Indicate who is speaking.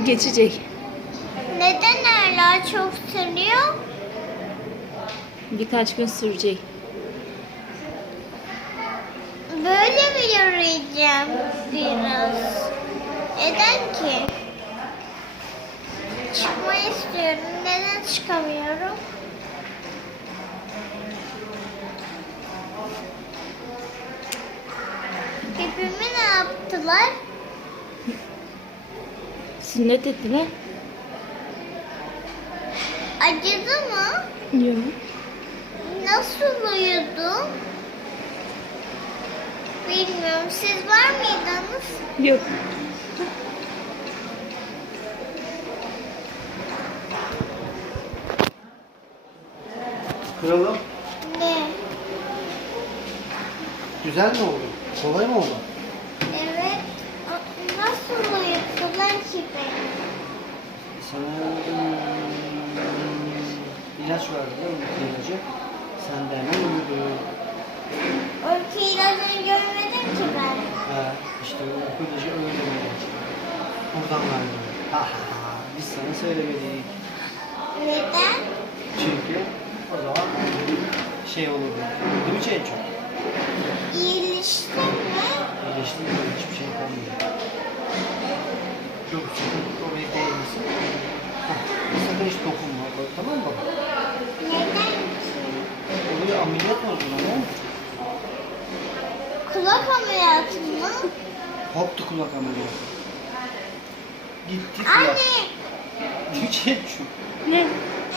Speaker 1: geçecek.
Speaker 2: Neden hala çok sürüyor?
Speaker 1: Birkaç gün sürecek.
Speaker 2: Böyle mi yürüyeceğim biraz? Neden ki? Çıkmayı istiyorum. Neden çıkamıyorum? Pipimi ne yaptılar?
Speaker 1: Sünnet ettiler.
Speaker 2: Acıdı mı?
Speaker 1: Yok.
Speaker 2: Nasıl uyudum? Bilmiyorum. Siz var mıydınız?
Speaker 1: Yok.
Speaker 3: Kralım,
Speaker 2: Ne?
Speaker 3: güzel mi oldu? Kolay mı oldu?
Speaker 2: Evet. Nasıl uyuttular ki beni?
Speaker 3: Sana ilaç verdiler, uyku ilacı. Sen de hemen uyudun.
Speaker 2: Uyku ilacını görmedim ki ben.
Speaker 3: İşte uyku ilacı öyle bir ilaç. Buradan verdiler. Ha ha ha. Biz sana söylemedik.
Speaker 2: Neden?
Speaker 3: Çünkü o zaman şey olurdu. Değil mi Çenço?
Speaker 2: İyileşti mi?
Speaker 3: İyileşti mi? Hiçbir şey kalmıyor. Çok sıkıntı oraya değmesin. Sakın hiç dokunma. Tamam mı?
Speaker 2: Neden ki?
Speaker 3: Oluyor ameliyat oldun ama.
Speaker 2: Kulak ameliyatı mı?
Speaker 3: Koptu kulak ameliyatı. Gitti kulak.
Speaker 2: Anne!
Speaker 3: Çenço.
Speaker 1: Ne?